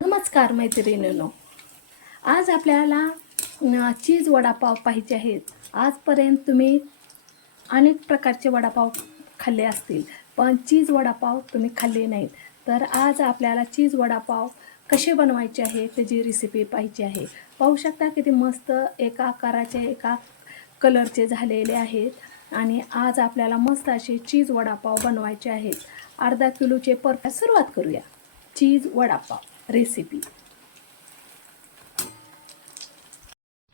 नमस्कार मैत्रिणींनो. आज आपल्याला चीज वडापाव पाहिजे आहेत. आजपर्यंत तुम्ही अनेक प्रकारचे वडापाव खाल्ले असतील पण चीज वडापाव तुम्ही खाल्ले नाहीत. तर आज आपल्याला चीज वडापाव कसे बनवायचे आहे त्याची रेसिपी पाहिजे आहे. पाहू शकता किती मस्त एका आकाराचे एका कलरचे झालेले आहेत. आणि आज आपल्याला मस्त असे चीज वडापाव बनवायचे आहेत. अर्धा किलोचे पर सुरुवात करूया. चीज वडापाव. रेसिपी.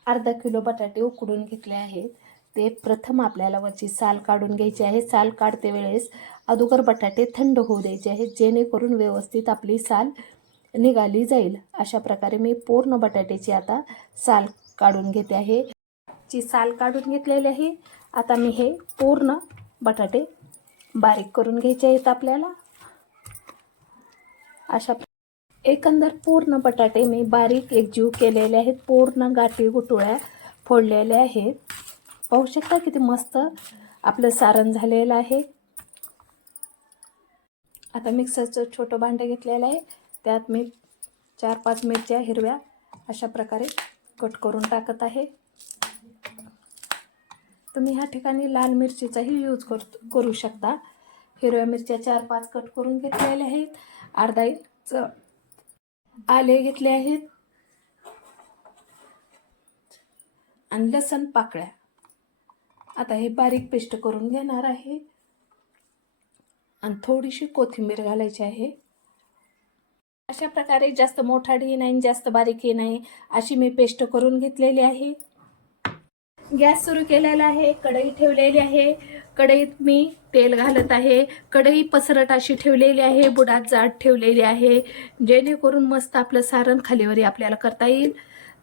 अर्धा किलो बटाटे उकडून घेतले आहेत. ते प्रथम आपल्याला वरची साल काढून घ्यायची आहे. साल काढते वेळेस अगोदर बटाटे थंड होऊ द्यायचे आहेत. जेणेकरून व्यवस्थित आपली साल निघाली जाईल. अशा प्रकारे मी पूर्ण बटाट्याची आता साल काढून घेते आहे. ची साल काढून घेतलेली आहे. आता मी हे पूर्ण बटाटे बारीक करून घ्यायचे आहेत आपल्याला. अशा एकंदर पूर्ण बटाटे मी बारीक एकजीव केलेले आहेत. पूर्ण गाठी गुटुळ्या फोडलेल्या आहेत. पाहू शकता किती मस्त आपलं सारण झालेलं आहे. आता मिक्सरचं छोटं भांडं घेतलेलं आहे. त्यात मी चार पाच मिरच्या हिरव्या अशा प्रकारे कट करून टाकत आहे. तुम्ही ह्या ठिकाणी लाल मिरचीचाही यूज कर करू शकता. हिरव्या मिरच्या चार पाच कट करून घेतलेल्या आहेत. अर्धा इंच आले घेतले आहेत. आणि लसण पाकळ्या. आता हे बारीक पेस्ट करून घेणार आहे. आणि थोडीशी कोथिंबीर घालायची आहे. अशा प्रकारे जास्त मोठाडी नाही जास्त बारीकही नाही अशी मी पेस्ट करून घेतलेली आहे. गॅस सुरू केलेला आहे कढई ठेवलेली आहे. कढईत मी तेल घालत आहे. कढई पसरट अशी ठेवलेली आहे बुडात जाड ठेवलेली आहे. जेणेकरून मस्त आपलं सारण खालीवरी आपल्याला करता येईल.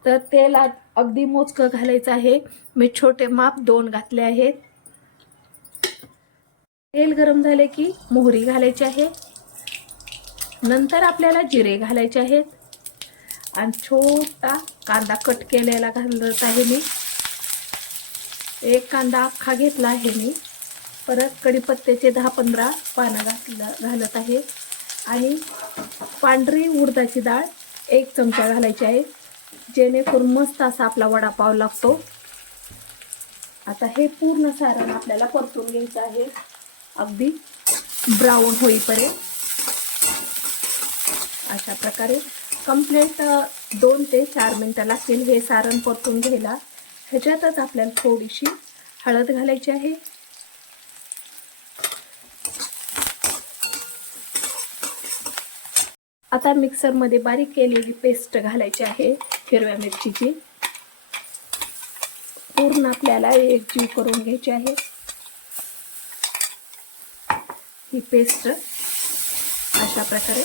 तर तेल अगदी मोजकं घालायचं आहे. मी छोटे माप दोन घातले आहेत. तेल गरम झाले की मोहरी घालायची आहे. नंतर आपल्याला जिरे घालायचे आहेत. आणि छोटा कांदा कट केलेला घालत आहे मी. एक कांदा अख्खा घेतला आहे मी. परत कढीपत्त्याचे दहा पंधरा पानं घातलं घालत आहे. आणि पांढरी उडदाची डाळ एक चमचा घालायची आहे जेणेकरून मस्त असा आपला वडापाव लागतो. आता हे पूर्ण सारण आपल्याला परतून घ्यायचं आहे. अगदी ब्राऊन होईपर्यंत. अशा प्रकारे कंप्लेट दोन ते चार मिनटं लागतील हे सारण परतून घ्यायला. ह्याच्यातच आपल्याला थोडीशी हळद घालायची आहे. आता मिक्सरमध्ये बारीक केलेली पेस्ट घालायची आहे हिरव्या मिरचीची. पूर्ण आपल्याला एकजीव करून घ्यायची आहे. ही पेस्ट अशा प्रकारे.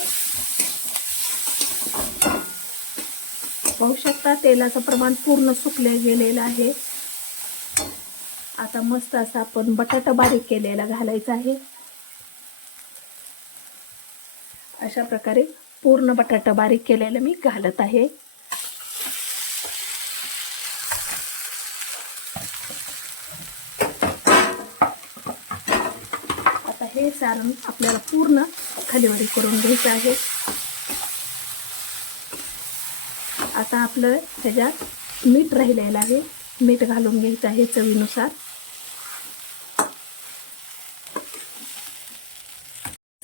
पाहू शकता तेलाचं प्रमाण पूर्ण सुकले गेलेलं आहे. आता मस्त असा आपण बटाटा बारीक केलेला घालायचा आहे. अशा प्रकारे पूर्ण बटाटा बारीक केलेला मी घालत आहे. आता हे सारण आपल्याला पूर्ण खालीवरी करून घ्यायचं आहे. आता आपलं त्याच्यात मीठ राहिलेलं आहे. मीठ घालून घ्यायचं आहे चवीनुसार.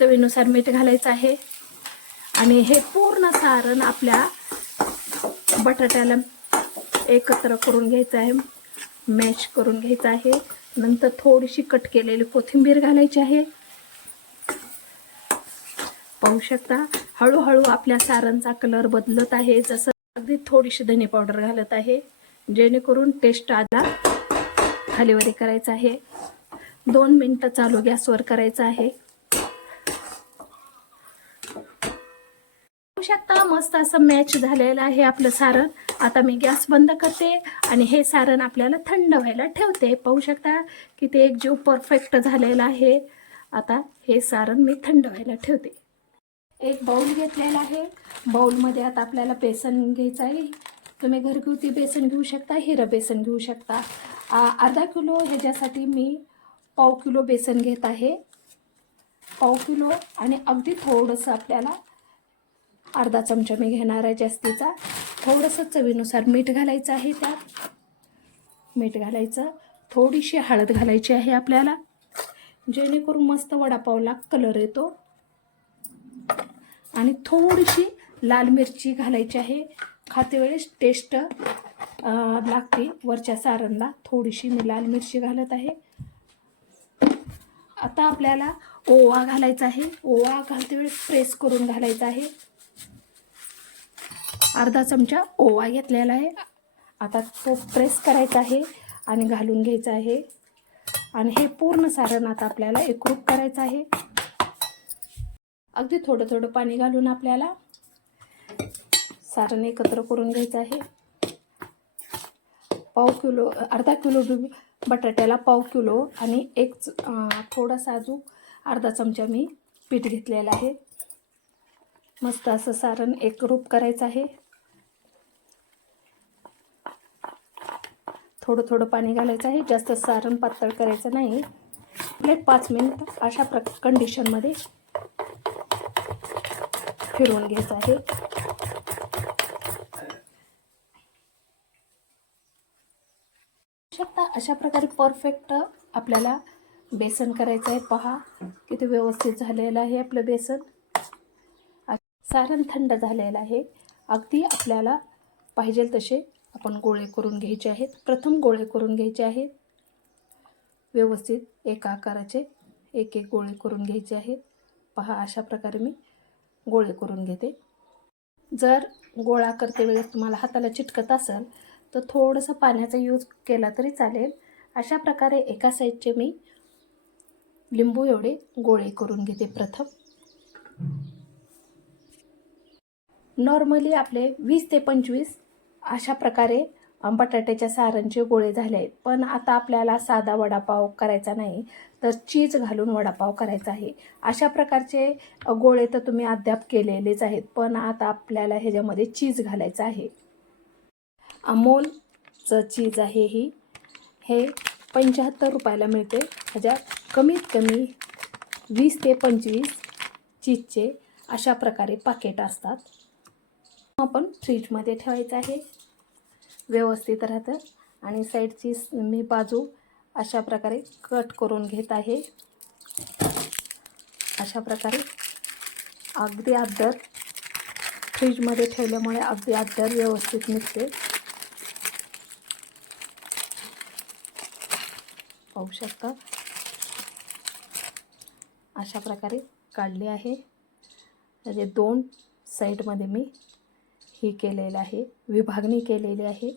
चवीनुसार मीठ घालायचं आहे. आणि हे पूर्ण सारण आपल्या बटाट्याला एकत्र करून घ्यायचं आहे. मॅश करून घ्यायचं आहे. नंतर थोडीशी कट केलेली कोथिंबीर घालायची आहे. पाहू शकता हळूहळू आपल्या सारणचा कलर बदलत आहे. जसं अगदी थोडीशी धने पावडर घालत आहे. जेणेकरून टेस्ट आला. खालीवरी करायचं आहे. दोन मिनटं चालू गॅसवर करायचं आहे. पाहू शकता मस्त असं मॅच झालेलं आहे आपलं सारण आता मी गॅस बंद करते आणि हे सारण आपल्याला थंड व्हायला ठेवते. पाहू शकता की ते एक जीव परफेक्ट झालेला आहे. आता हे सारण मी थंड व्हायला ठेवते. एक बाउल घेतलेला आहे. बाउलमध्ये आता आपल्याला बेसन घ्यायचं आहे. तुम्ही घरगुती बेसन घेऊ शकता हिरं बेसन घेऊ शकता. अर्धा किलो ह्याच्यासाठी मी पाव किलो बेसन घेत आहे. पाव किलो आणि अगदी थोडंसं आपल्याला अर्धा चमचा मी घेणार आहे जास्तीचा. थोडंसं चवीनुसार मीठ घालायचं आहे त्यात. मीठ घालायचं. थोडीशी हळद घालायची आहे आपल्याला. जेणेकरून मस्त वडापावला कलर येतो. आणि थोडीशी लाल मिरची घालायची आहे. खाते वेळेस टेस्ट लागते. वरच्या सारणला थोडीशी मी लाल मिरची घालत आहे. आता आपल्याला ओवा घालायचा आहे. ओवा घालते वेळेस प्रेस करून घालायचा आहे. अर्धा चमचा ओवा घेतलेला आहे. आता तो प्रेस करायचा आहे आणि घालून घ्यायचा आहे. आणि हे पूर्ण सारण आता आपल्याला एकरूप करायचं आहे. अगदी थोडं थोडं पाणी घालून आपल्याला सारण एकत्र करून घ्यायचं आहे. पाव किलो अर्धा किलो बी बटाट्याला पाव किलो आणि एक थोडासा अजून अर्धा चमचा मी पीठ घेतलेलं आहे. मस्त असं सारण एकरूप करायचं आहे. थोडं थोडं पाणी घालायचं आहे. जास्त सारण पातळ करायचं नाही. प्लेट पाच मिनिट अशा प्र कंडिशनमध्ये फिरवून घ्यायचं आहे. शकता अशा प्रकारे परफेक्ट आपल्याला बेसन करायचं आहे. पहा किती व्यवस्थित झालेलं आहे आपलं बेसन. सारण थंड झालेलं आहे. अगदी आपल्याला पाहिजे तसे आपण गोळे करून घ्यायचे आहेत. प्रथम गोळे करून घ्यायचे आहेत. व्यवस्थित एका आकाराचे एक एक गोळे करून घ्यायचे आहेत. पहा अशा प्रकारे मी गोळे करून घेते. जर गोळा करते वेळेस तुम्हाला हाताला चिटकत असेल तर थोडंसं पाण्याचा यूज केला तरी चालेल. अशा प्रकारे एका साईडचे मी लिंबू एवढे गोळे करून घेते प्रथम. नॉर्मली आपले वीस ते पंचवीस अशा प्रकारे बटाट्याच्या सारणचे गोळे झाले आहेत. पण आता आपल्याला साधा वडापाव करायचा नाही तर चीज घालून वडापाव करायचा आहे. अशा प्रकारचे गोळे तर तुम्ही अद्याप केलेलेच आहेत पण आता आपल्याला ह्याच्यामध्ये चीज घालायचं आहे. अमोलचं चीज आहे ही. हे पंच्याहत्तर रुपयाला मिळते. ह्याच्यात कमीत कमी वीस ते पंचवीस चीजचे अशा प्रकारे पाकेट असतात. आपण फ्रीजमध्ये ठेवायचं आहे. व्यवस्थित राहतं. आणि साईडची मी बाजू अशा प्रकारे कट करून घेत आहे. अशा प्रकारे अगदी अद्दर फ्रीजमध्ये ठेवल्यामुळे अगदी अद्दर व्यवस्थित निघते. पाहू शकता. अशा प्रकारे काढले आहे. म्हणजे दोन साईडमध्ये मी हे केलेलं आहे विभागणी केलेली आहे.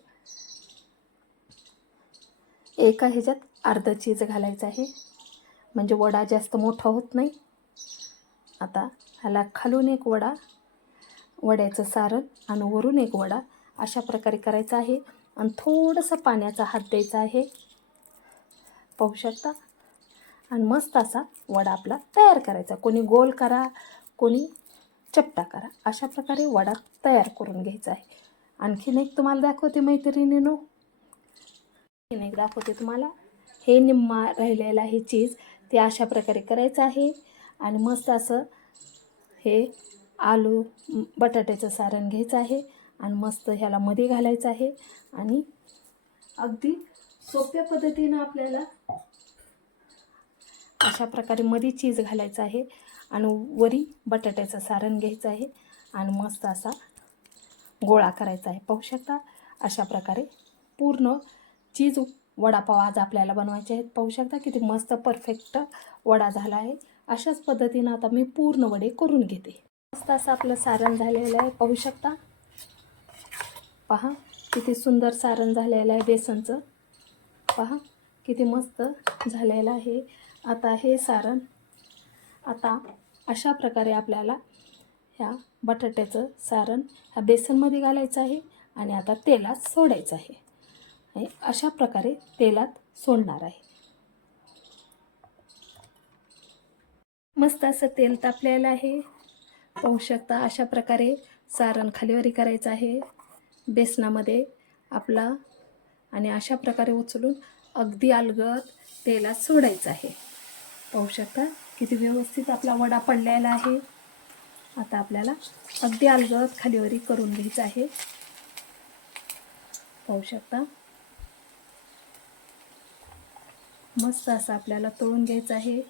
एका ह्याच्यात अर्ध चीज घालायचं आहे. म्हणजे वडा जास्त मोठा होत नाही. आता ह्याला खालून एक वडा वड्याचं सारण आणि वरून एक वडा अशा प्रकारे करायचं आहे. आणि थोडंसं पाण्याचा हात द्यायचा आहे. पाहू शकता? आणि मस्त असा वडा आपला तयार करायचा. कोणी गोल करा कोणी चपटा करा. अशा प्रकारे वडा तयार करून घ्यायचा आहे. आणखीन एक तुम्हाला दाखवते मैत्रिणीनो. आणखीन एक दाखवते तुम्हाला. हे निम्मा राहिलेलं आहे चीज. ते अशा प्रकारे करायचं आहे. आणि मस्त असं हे आलू बटाट्याचं सारण घ्यायचं आहे. आणि मस्त ह्याला मध्ये घालायचं आहे. आणि अगदी सोप्या पद्धतीनं आपल्याला अशा प्रकारे मध्ये चीज घालायचं आहे. आणि वरी बटाट्याचं सारण घ्यायचं आहे आणि मस्त असा गोळा करायचा आहे. पाहू शकता अशा प्रकारे पूर्ण चीज वडापाव आज आपल्याला बनवायचे आहेत. पाहू शकता किती मस्त परफेक्ट वडा झाला आहे. अशाच पद्धतीनं आता मी पूर्ण वडे करून घेते. मस्त असं आपलं सारण झालेलं आहे. पाहू शकता. पहा किती सुंदर सारण झालेलं आहे बेसनचं. पहा किती मस्त झालेलं आहे. आता हे सारण आता अशा प्रकारे आपल्याला ह्या बटाट्याचं सारण ह्या बेसनमध्ये घालायचं आहे आणि आता तेलात सोडायचं आहे. आणि अशा प्रकारे तेलात सोडणार आहे. मस्त असं तेल तापलेलं आहे. पाहू शकता अशा प्रकारे सारण खालीवरी करायचं आहे. बेसनामध्ये आपला आणि अशा प्रकारे उचलून अगदी अलगद तेलात सोडायचं आहे. पाहू शकता किती व्यवस्थित आपला वडा पडलेला आहे. आता आपल्याला अगदी अलगद खालीवरी करून घ्यायचं आहे. पाहू शकता? मस्त असं आपल्याला तळून घ्यायचं आहे.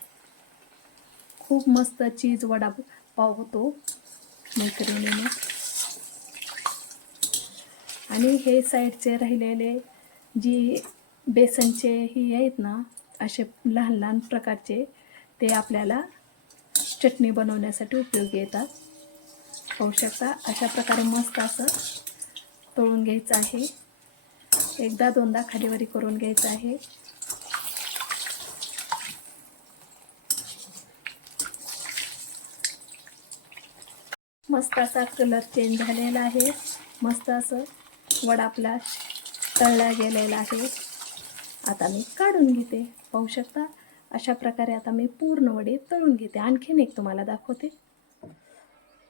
खूप मस्त चीज वडा पाव होतो मैत्रिणीनं. आणि हे साईडचे राहिलेले जी बेसनचे ही आहेत ना असे लहान लहान प्रकारचे ते आपल्याला चटणी बनवण्यासाठी उपयोगी येतात. पाहू शकता अशा प्रकारे मस्त असं तळून घ्यायचं आहे. एकदा दोनदा खालीवरी करून घ्यायचं आहे. मस्त असा कलर चेंज झालेला आहे. मस्त असं वडा आपला तळला गेलेला आहे. आता मी काढून घेते. पाहू शकता अशा प्रकारे आता मी पूर्ण वडे तळून घेते. आणखीन एक तुम्हाला दाखवते.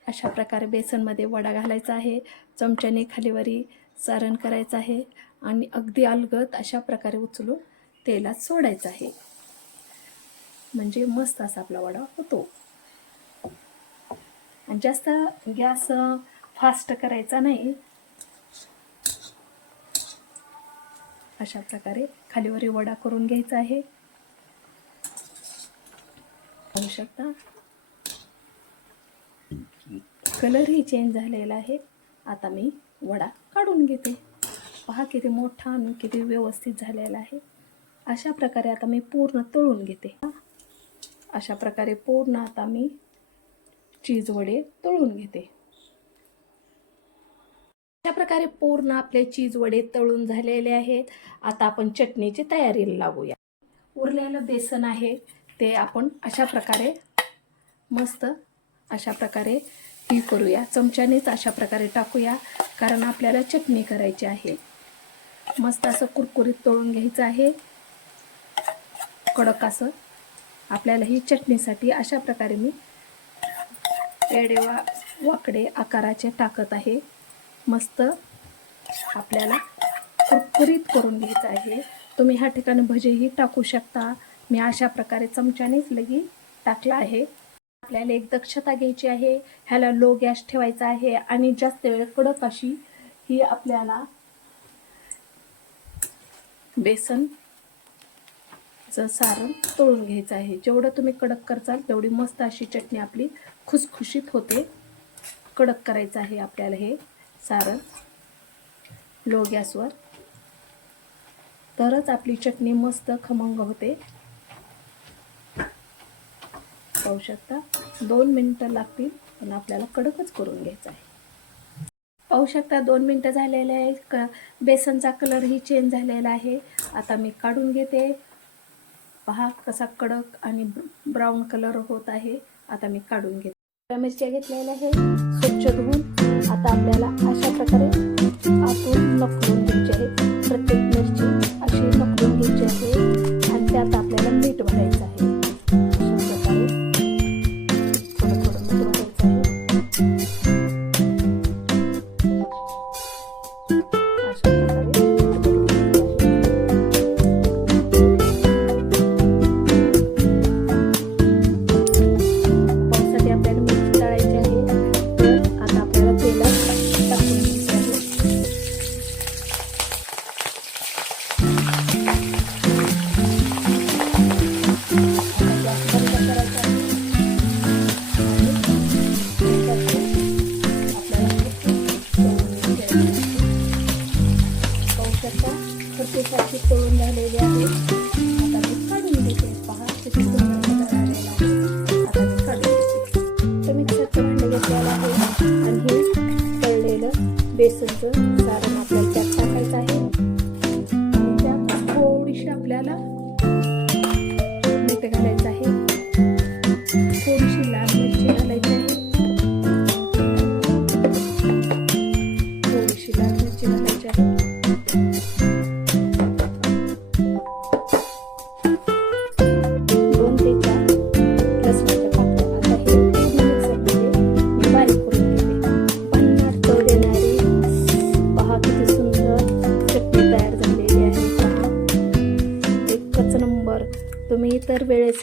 अशा प्रकारे बेसनमध्ये वडा घालायचा आहे. चमच्याने खालीवरी सारण करायचं आहे. आणि अगदी अलगत अशा प्रकारे उचलून तेलात सोडायचं आहे. म्हणजे मस्त असा आपला वडा होतो. आणि जास्त गॅस फास्ट करायचा नाही. अशा प्रकारे खालीवरी वडा करून घ्यायचा आहे. पाहू शकता. कलरही चेंज झालेला आहे. आता मी वडा काढून घेते. पहा किती मोठा आणि किती व्यवस्थित झालेला आहे. अशा प्रकारे आता मी पूर्ण तळून घेते. अशा प्रकारे पूर्ण आता मी चीज वडे तळून घेते. अशा प्रकारे पूर्ण आपले चीज वडे तळून झालेले आहेत. आता आपण चटणीची तयारीला लागूया. उरलेलं बेसन आहे. ते आपण अशा प्रकारे मस्त अशा प्रकारे ही करूया. चमच्यानेच अशा प्रकारे टाकूया कारण आपल्याला चटणी करायची आहे. मस्त असं कुरकुरीत तळून घ्यायचं आहे. कडक असं. आपल्याला ही चटणीसाठी अशा प्रकारे मी पेडे वा वाकडे आकाराचे टाकत आहे. मस्त आपल्याला कुरकुरीत करून घ्यायचं आहे. तुम्ही ह्या ठिकाणी भजेही टाकू शकता. मी अशा प्रकारे चमच्यानेच लगी टाकला आहे. आपल्याला एक दक्षता घ्यायची आहे ह्याला लो गॅस ठेवायचा आहे आणि जास्त वेळ कडक अशी ही आपल्याला बेसन सारण तळून घ्यायचं आहे. जेवढं तुम्ही कडक करचाल तेवढी मस्त अशी चटणी आपली खुसखुशीत होते. कडक करायचं आहे आपल्याला हे सारण लो गॅसवर. तरच आपली चटणी मस्त खमंग होते. पाहू शकता. दोन मिनटं लागतील पण आपल्याला कडकच करून घ्यायचं आहे. पाहू शकता दोन मिनटं झालेले आहे क बेसनचा कलरही चेंज झालेला आहे. आता मी काढून घेते. पहा कसा कडक आणि ब्राऊन कलर होत आहे. आता मी काढून घेते. मिरच्या घेतलेल्या आहे स्वच्छ धुवून आता आपल्याला अशा प्रकारे आतून नकलून घ्यायची आहे. प्रत्येक मिरची अशी नकलून घ्यायची आहे. आणि त्यात आपल्याला मीठ भरायचं आहे.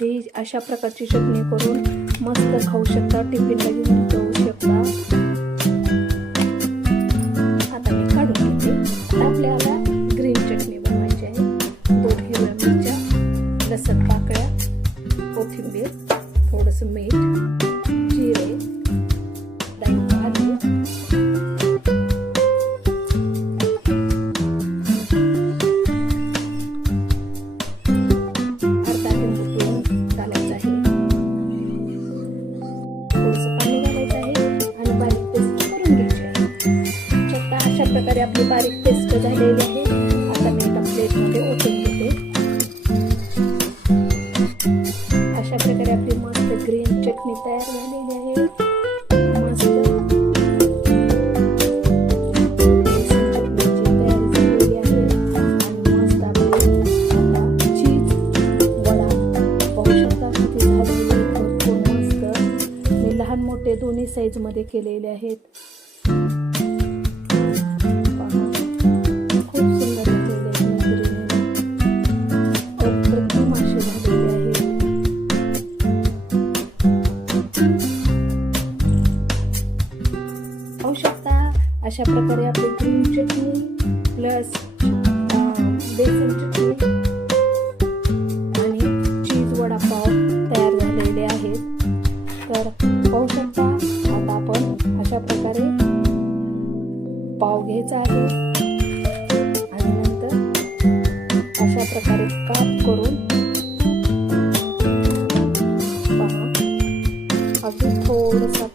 कधीही अशा प्रकारची चटणी करून मस्त खाऊ शकता. टिफिनला घेऊन जाऊ शकता. स्टेजमध्ये केलेले आहेत. खूप सुंदर अशा प्रकारे आपली ग्रीन चटणी प्लस बेसन चटणी घ्यायचा आहे. आणि नंतर अशा प्रकारे काप करून पहा. अजून थोडंसं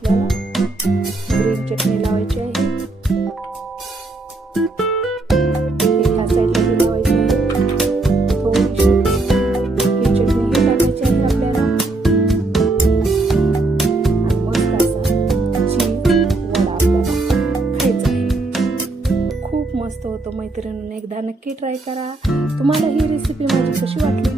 ट्राय करा. तुम्हाला ही रेसिपी माझी कशी वाटली?